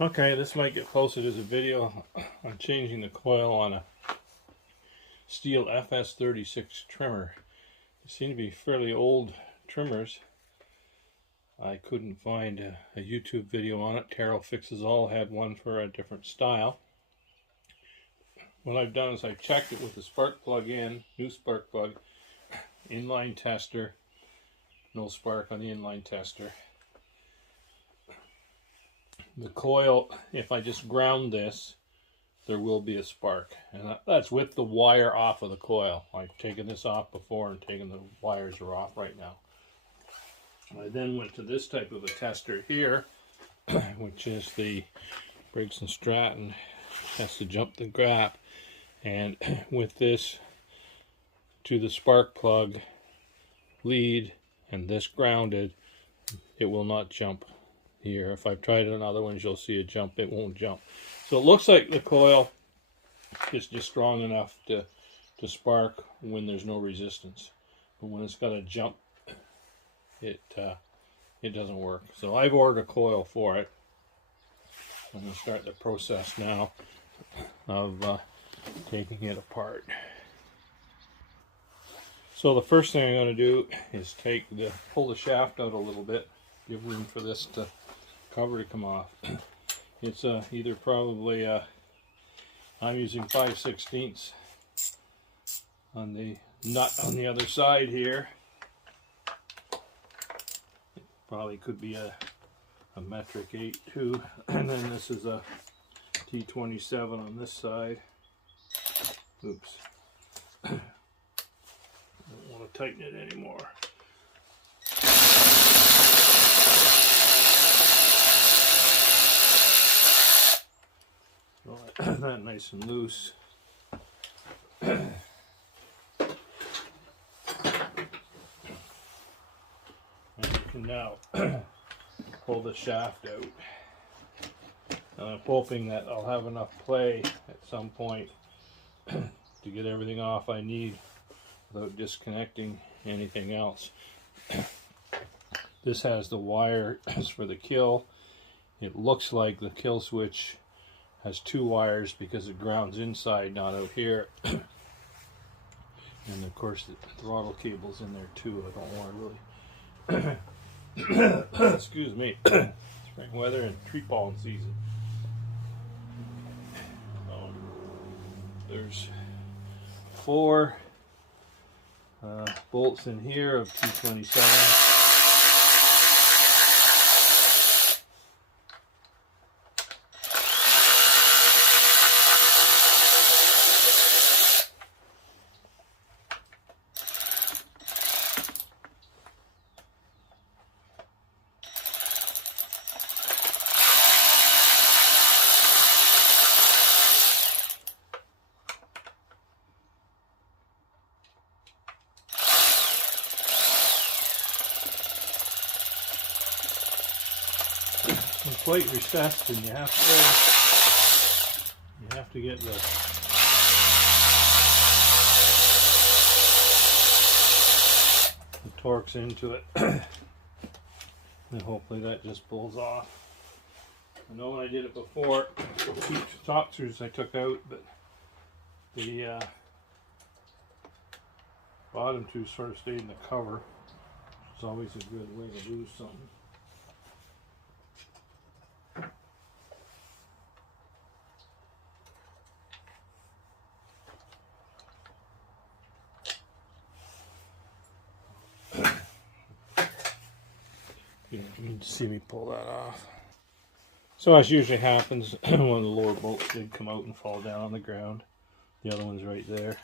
Okay, this might get posted as a video on changing the coil on a stihl FS36 trimmer. They seem to be fairly old trimmers. I couldn't find a YouTube video on it. Terrell Fixes All had one for a different style. What I've done is I checked it with the spark plug in, new spark plug, inline tester, no spark on the inline tester. The coil, if I just ground this, there will be a spark, and that's with the wire off of the coil. I've taken this off before and taken the wires are off right now. I then went to this type of a tester here, which is the Briggs & Stratton, has to jump the gap, and with this to the spark plug lead and this grounded, it will not jump here. If I've tried it on other ones, you'll see a jump. It won't jump. So it looks like the coil is just strong enough to spark when there's no resistance, but when it's got a jump, it doesn't work. So I've ordered a coil for it. I'm going to start the process now of taking it apart. So the first thing I'm going to do is pull the shaft out a little bit, give room for this cover to come off. It's either probably I'm using 5/16 on the nut on the other side here. It probably could be a metric 8 too, and then this is a T27 on this side. Oops. Don't want to tighten it anymore. That nice and loose. And you can now pull the shaft out. And I'm hoping that I'll have enough play at some point to get everything off I need without disconnecting anything else. This has the wires for the kill. It looks like the kill switch has 2 wires because it grounds inside, not out here. And of course the throttle cable's in there too. I don't want to really excuse me, spring weather and tree pollen season. There's 4 bolts in here of T27. Quite recessed, and you have to get the torques into it, and hopefully that just pulls off. I know when I did it before, the top screws I took out, but the bottom 2 sort of stayed in the cover, which is always a good way to lose something. You don't need to see me pull that off. So as usually happens, one of the lower bolts did come out and fall down on the ground. The other one's right there.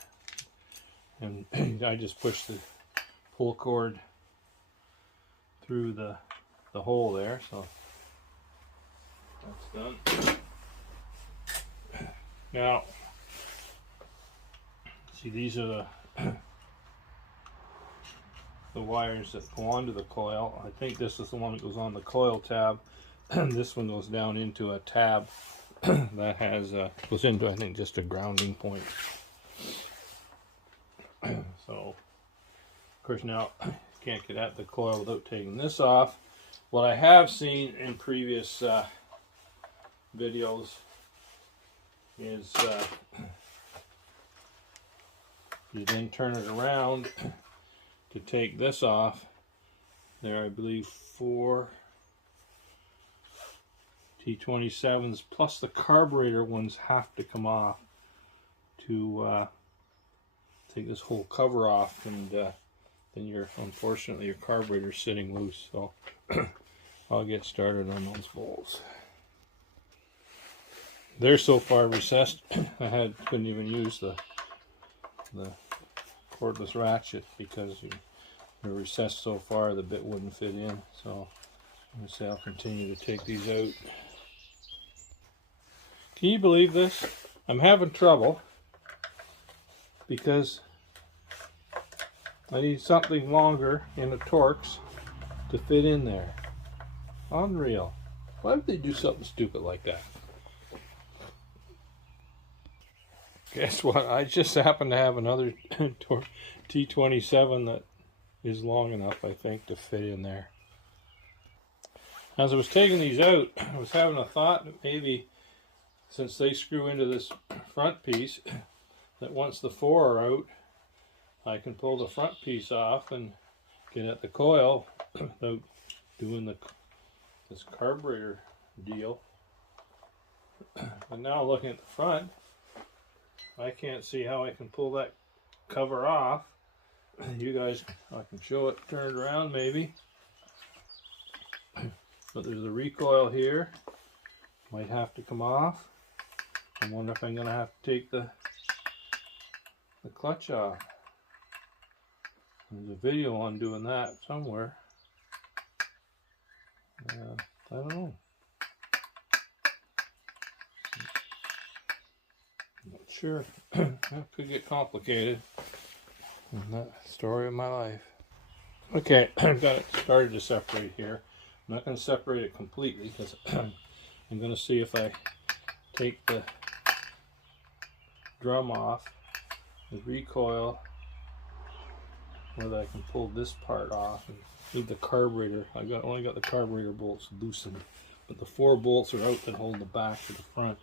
And I just pushed the pull cord through the hole there, so that's done. Now, see, these are the wires that go onto the coil. I think this is the one that goes on the coil tab, and this one goes down into a tab that has goes into, I think, just a grounding point. So of course now can't get at the coil without taking this off. What I have seen in previous videos is you then turn it around to take this off. There, I believe 4 T27s plus the carburetor ones have to come off to take this whole cover off, and then unfortunately your carburetor's sitting loose. So I'll get started on those bolts. They're so far recessed I couldn't even use the cordless ratchet because they're recessed so far the bit wouldn't fit in. So I'm going to say I'll continue to take these out. Can you believe this? I'm having trouble because I need something longer in the Torx to fit in there. Unreal. Why would they do something stupid like that? Guess what? I just happen to have another T27 that is long enough, I think, to fit in there. As I was taking these out, I was having a thought that maybe since they screw into this front piece, that once the 4 are out, I can pull the front piece off and get at the coil without doing this carburetor deal. But now looking at the front, I can't see how I can pull that cover off. You guys, I can show it turned around maybe. But there's a recoil here. Might have to come off. I wonder if I'm going to have to take the clutch off. There's a video on doing that somewhere. I don't know. Not sure. That could get complicated. That story of my life. Okay, I've got it started to separate here. I'm not going to separate it completely because I'm going to see if I take the drum off, the recoil, whether I can pull this part off and leave the carburetor. Only got the carburetor bolts loosened, but the 4 bolts are out that hold the back to the front.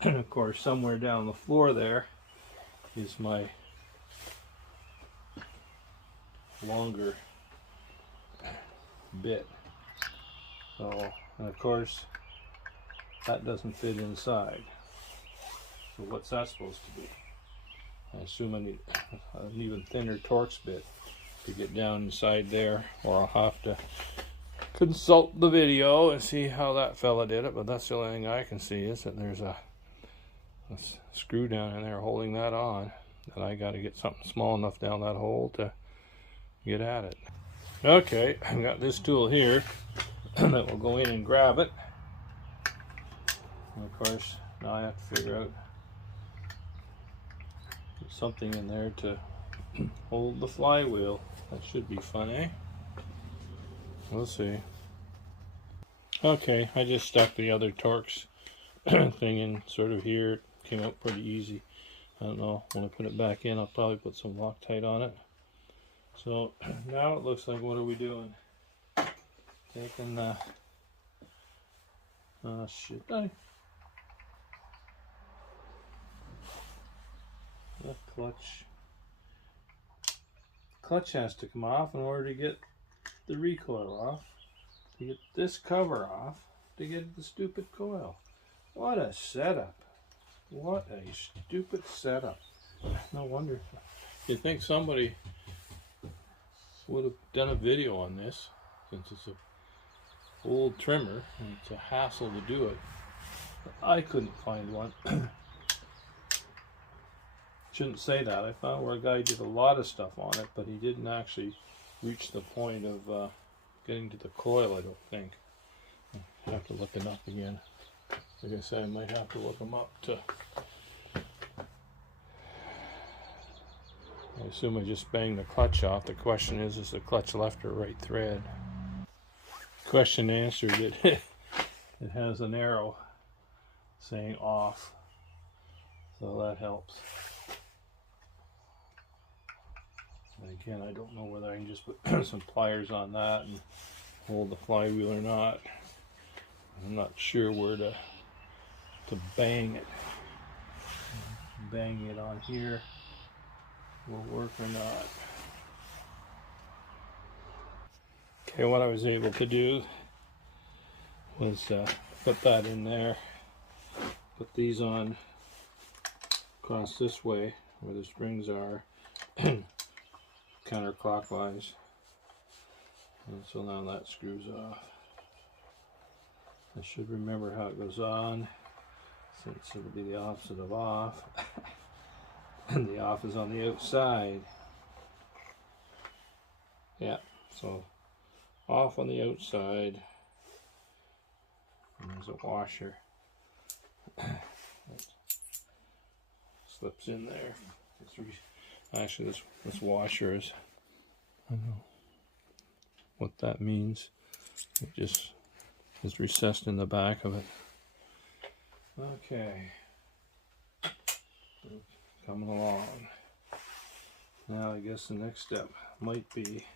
And of course, somewhere down the floor there is my longer bit. So, and of course, that doesn't fit inside. So what's that supposed to be? I assume I need an even thinner Torx bit to get down inside there, or I'll have to consult the video and see how that fella did it. But that's the only thing I can see is that there's a screw down in there holding that on, and I got to get something small enough down that hole to get at it. Okay, I've got this tool here that will go in and grab it. And of course, now I have to figure out something in there to hold the flywheel. That should be fun, eh? We'll see. Okay, I just stuck the other Torx thing in sort of here. It came out pretty easy. I don't know, when I put it back in, I'll probably put some Loctite on it. So now it looks like, what are we doing? Taking the the clutch has to come off in order to get the recoil off, to get this cover off, to get the stupid coil. What a setup. What a stupid setup. No wonder. You'd think somebody would have done a video on this, since it's a old trimmer and it's a hassle to do it. But I couldn't find one. Shouldn't say that. I found where a guy did a lot of stuff on it, but he didn't actually reach the point of getting to the coil, I don't think. I have to look it up again. Like I said, I might have to look them up to... I assume I just banged the clutch off. The question is the clutch left or right thread? Question answered. It has an arrow saying off, so that helps. And again, I don't know whether I can just put some pliers on that and hold the flywheel or not. I'm not sure where to to bang it. Banging it on here will work or not. Okay, what I was able to do was put that in there, put these on across this way where the springs are, counterclockwise, and so now that screws off. I should remember how it goes on, since it'll be the opposite of off, and the off is on the outside. Yeah, so off on the outside, and there's a washer that slips in there. Actually, this washer is, I don't know what that means. It just is recessed in the back of it. Okay, coming along. Now I guess the next step might be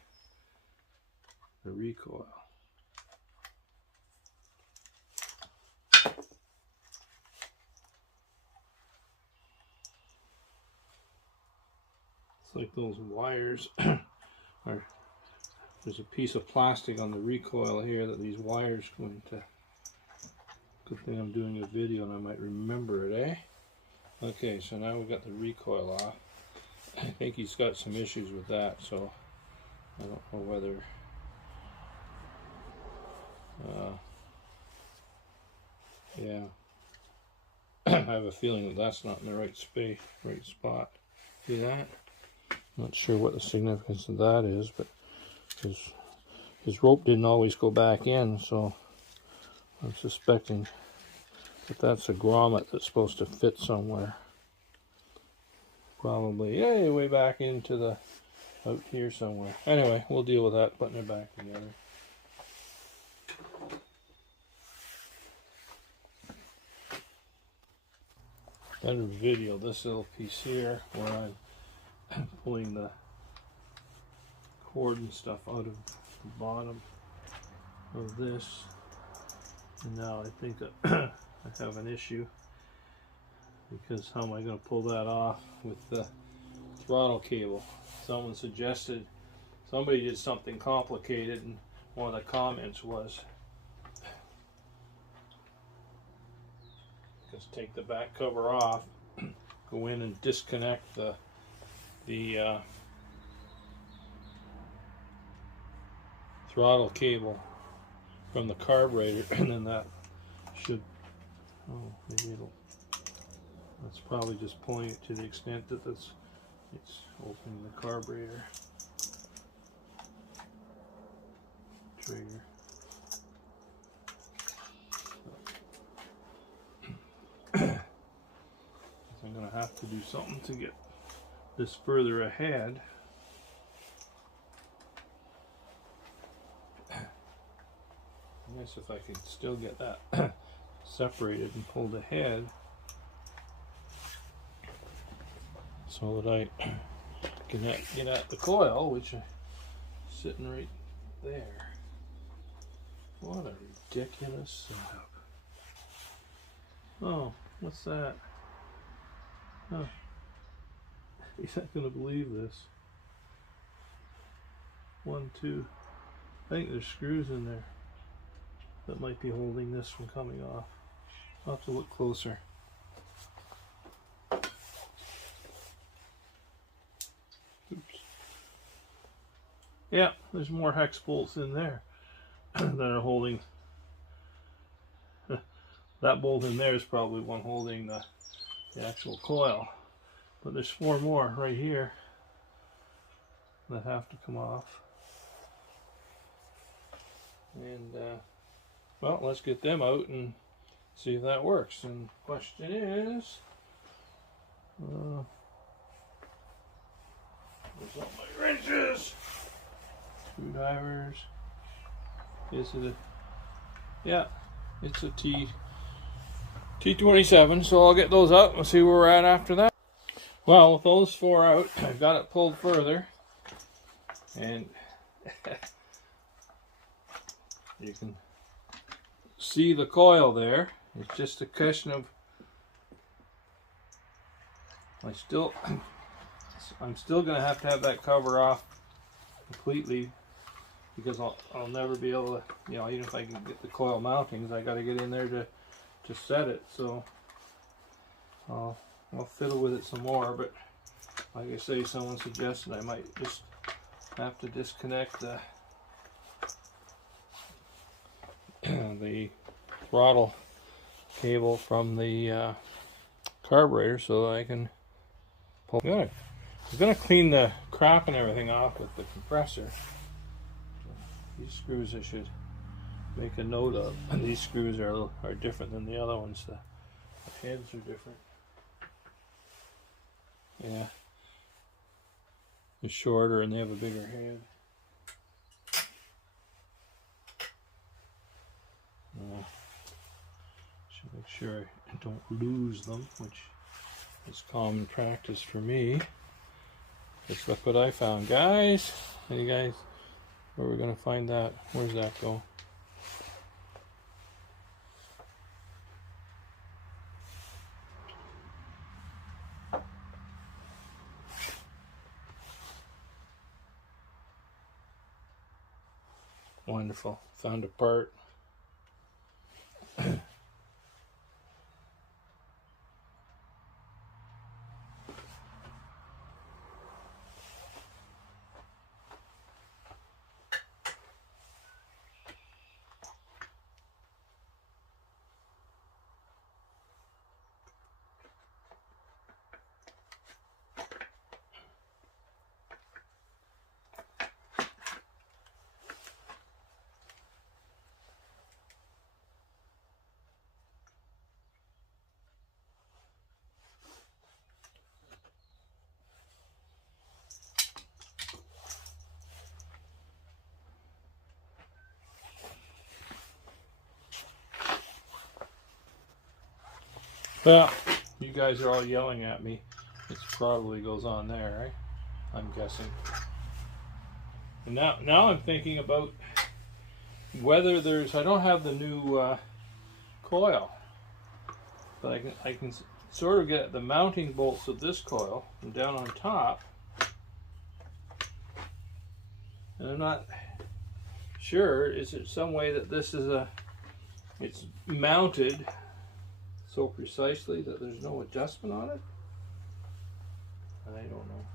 the recoil. It's like those wires are, there's a piece of plastic on the recoil here that these wires go into. Good thing I'm doing a video and I might remember it, eh? Okay, so now we've got the recoil off. I think he's got some issues with that, so I don't know whether yeah. I have a feeling that that's not in the right space, right spot. See that? Not sure what the significance of that is, but his rope didn't always go back in, so I'm suspecting that that's a grommet that's supposed to fit somewhere. Probably, yay, way back into the, out here somewhere. Anyway, we'll deal with that, putting it back together. Better video this little piece here where I'm pulling the cord and stuff out of the bottom of this. And now I think that I have an issue, because how am I going to pull that off with the throttle cable? Someone suggested, somebody did something complicated, and one of the comments was just take the back cover off, go in and disconnect the throttle cable from the carburetor, and then that should, oh, maybe it'll, that's probably just pulling it to the extent that it's opening the carburetor trigger. I'm going to have to do something to get this further ahead. I guess if I could still get that separated and pulled ahead, so that I can get at the coil, which is sitting right there. What a ridiculous setup. Oh, what's that? Oh, he's not going to believe this. 1, 2, I think there's screws in there that might be holding this from coming off. I'll have to look closer. Oops. Yeah, there's more hex bolts in there that are holding. That bolt in there is probably one holding the actual coil. But there's 4 more right here that have to come off. And well, let's get them out and see if that works. And the question is, where's all my wrenches? Screwdrivers. Is it a, yeah, it's a T27, so I'll get those out and see where we're at after that. Well, with those 4 out, I've got it pulled further, and you can see the coil there. It's just a question of I'm still going to have that cover off completely, because I'll never be able to, you know, even if I can get the coil mountings, I got to get in there to set it. So I'll fiddle with it some more, but like I say, someone suggested I might just have to disconnect the the throttle cable from the carburetor so I can pull. Good. I'm going to clean the crap and everything off with the compressor. These screws I should make a note of. These screws are different than the other ones. The heads are different. Yeah. They're shorter and they have a bigger head. Should make sure I don't lose them, which is common practice for me. Just look what I found, guys. Hey guys, where are we gonna find that? Where's that go? Wonderful. Found a part. Well, you guys are all yelling at me. It probably goes on there, right? I'm guessing. And now I'm thinking about whether I don't have the new coil, but I can sort of get the mounting bolts of this coil from down on top, and I'm not sure, is it some way that this is it's mounted so precisely that there's no adjustment on it? I don't know.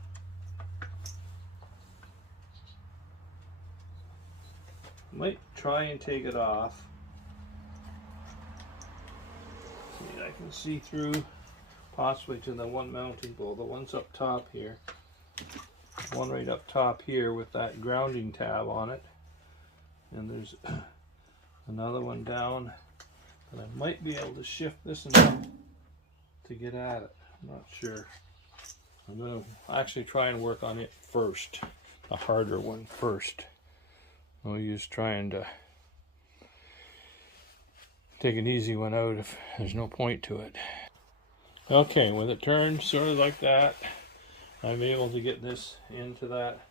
Might try and take it off. See, I can see through possibly to the one mounting bolt. The one's up top here. One right up top here with that grounding tab on it. And there's another one down. And I might be able to shift this enough to get at it. I'm not sure. I'm going to actually try and work on it first. The harder one first. No use trying to take an easy one out if there's no point to it. Okay, with it turned sort of like that, I'm able to get this into that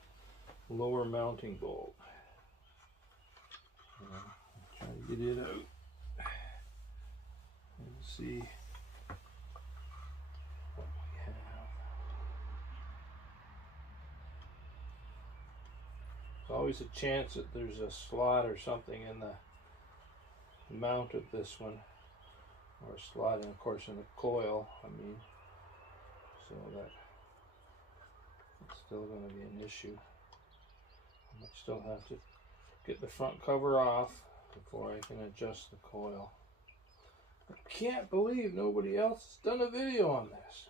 lower mounting bolt. Try to get it out. Let's see what we have. There's always a chance that there's a slot or something in the mount of this one, or a slot, and of course in the coil, I mean, so that it's still going to be an issue. I might still have to get the front cover off before I can adjust the coil. I can't believe nobody else has done a video on this.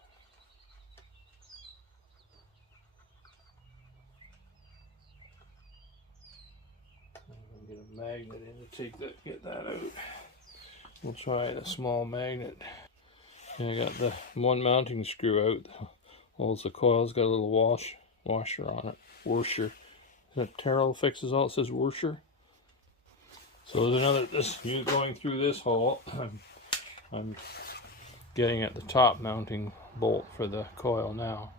I'm going to get a magnet in to get that out. We'll try a small magnet. And I got the one mounting screw out. Holds the coil. It's got a little washer on it. Washer. Is that Terrell fixes all? It says washer. So there's another. You going through this hole. I'm getting at the top mounting bolt for the coil now.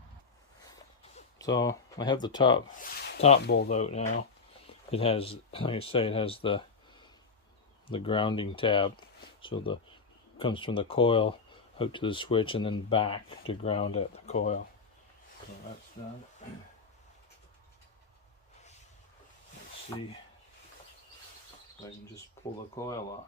So I have the top bolt out now. It has, like I say, it has the grounding tab. So comes from the coil out to the switch and then back to ground at the coil. So that's done. Let's see if I can just pull the coil off.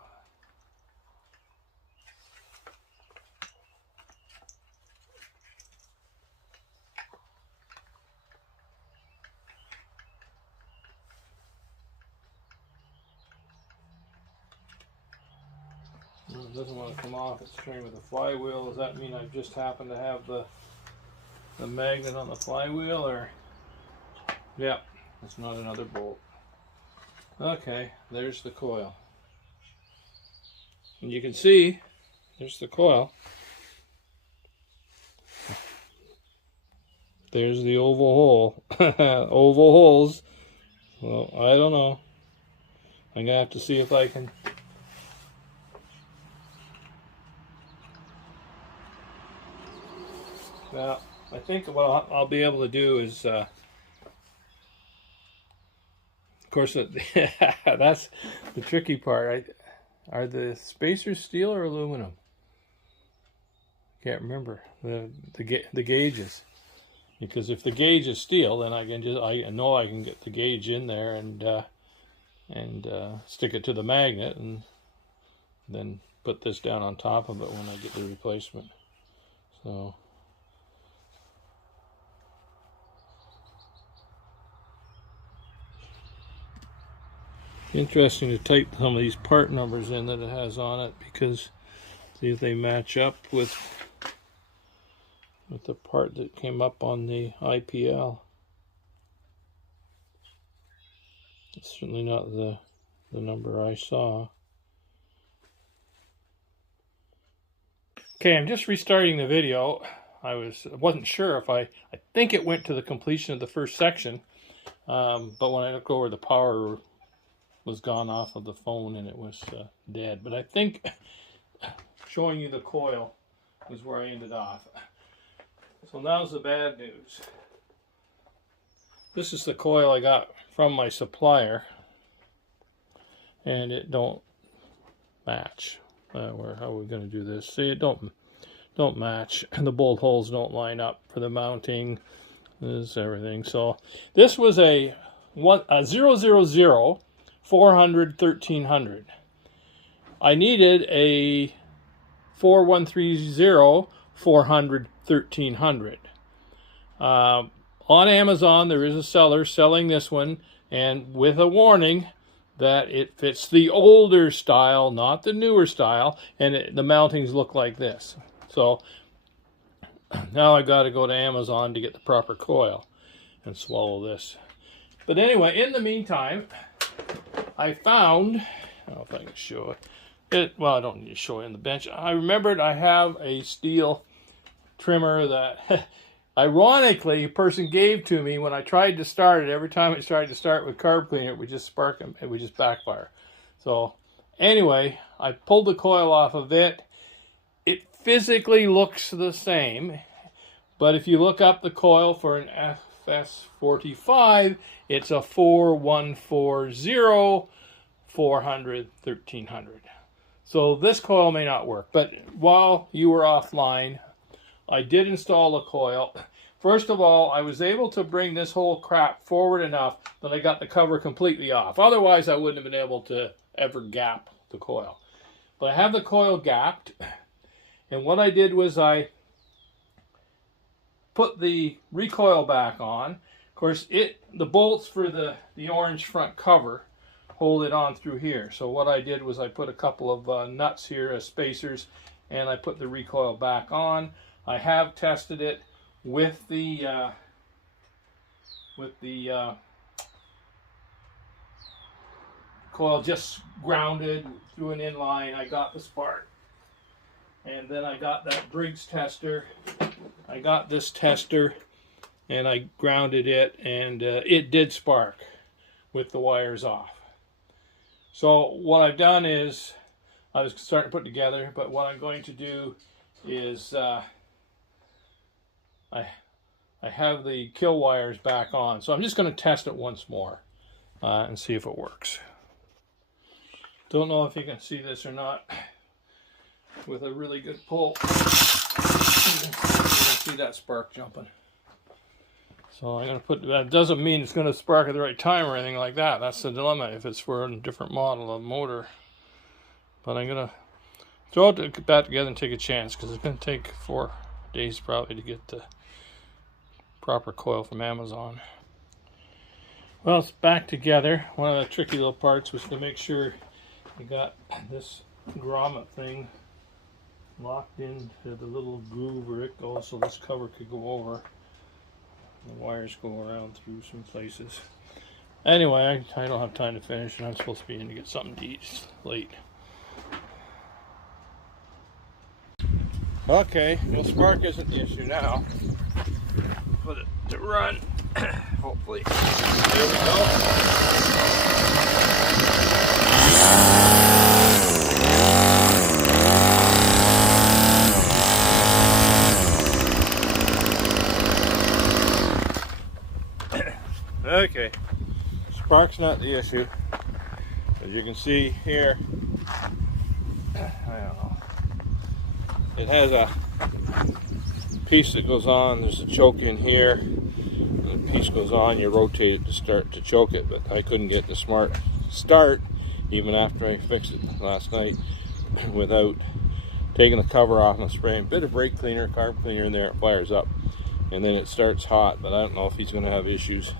It doesn't want to come off. It's turning with the flywheel. Does that mean I just happen to have the magnet on the flywheel, or? Yeah, it's not another bolt. Okay, there's the coil. And you can see, there's the coil. There's the oval hole. Oval holes. Well, I don't know. I'm going to have to see if I can... Well, I think what I'll be able to do is, of course, that's the tricky part. Are the spacers steel or aluminum? Can't remember the gauges. Because if the gauge is steel, then I know I can get the gauge in there and stick it to the magnet, and then put this down on top of it when I get the replacement. So. Interesting to type some of these part numbers in that it has on it, because see if they match up with the part that came up on the IPL. It's certainly not the number I saw. Okay, I'm just restarting the video. I wasn't sure if I think it went to the completion of the first section, but when I looked over, the power was gone off of the phone and it was dead. But I think showing you the coil is where I ended off. So now's the bad news. This is the coil I got from my supplier, and it don't match. How are we going to do this? See, it don't match. The bolt holes don't line up for the mounting. This is everything. So this was a 000 400 1300. I needed a 4130 400 1300. On Amazon there is a seller selling this one, and with a warning that it fits the older style, not the newer style, and the mountings look like this. So now I got to go to Amazon to get the proper coil and swallow this. But anyway, in the meantime, I found, I don't know if I can show it. Well, I don't need to show it in the bench. I remembered I have a steel trimmer that, ironically, a person gave to me when I tried to start it. Every time it tried to start with carb cleaner, it would just spark, it would just backfire. So anyway, I pulled the coil off of it. It physically looks the same, but if you look up the coil for an FS45, it's a 4140 400 1300. So this coil may not work, but while you were offline, I did install a coil. First of all, I was able to bring this whole crap forward enough that I got the cover completely off. Otherwise, I wouldn't have been able to ever gap the coil. But I have the coil gapped, and what I did was I put the recoil back on. Of course, the bolts for the orange front cover hold it on through here. So what I did was I put a couple of nuts here as spacers, and I put the recoil back on. I have tested it with the coil just grounded through an inline. I got the spark, and then I got that Briggs tester. I got this tester, and I grounded it, and it did spark with the wires off. So what I've done is, I was starting to put together, but what I'm going to do is I have the kill wires back on. So I'm just going to test it once more and see if it works. Don't know if you can see this or not. with a really good pull. You can see that spark jumping. So I'm going to put, that doesn't mean it's going to spark at the right time or anything like that. That's the dilemma if it's for a different model of motor. But I'm going to throw it back together and take a chance, because it's going to take 4 days probably to get the proper coil from Amazon. Well, it's back together. One of the tricky little parts was to make sure you got this grommet thing locked into the little groove where it goes, so this cover could go over. The wires go around through some places. Anyway, I don't have time to finish, and I'm supposed to be in to get something to eat. It's late. Okay, well, spark isn't the issue now. Put it to run. Hopefully. There we go. Okay, spark's not the issue. As you can see here, I don't know. It has a piece that goes on. There's a choke in here. And the piece goes on. You rotate it to start to choke it, but I couldn't get the smart start even after I fixed it last night without taking the cover off and spraying a bit of brake cleaner, carb cleaner in there. It fires up, and then it starts hot. But I don't know if he's going to have issues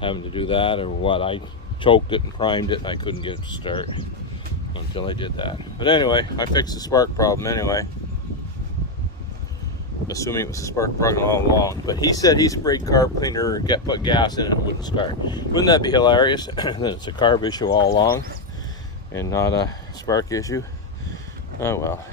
having to do that or what. I choked it and primed it, and I couldn't get it to start until I did that. But anyway, I fixed the spark problem anyway, assuming it was a spark problem all along. But he said he sprayed carb cleaner or put gas in it and it wouldn't start. Wouldn't that be hilarious? That it's a carb issue all along and not a spark issue? Oh well.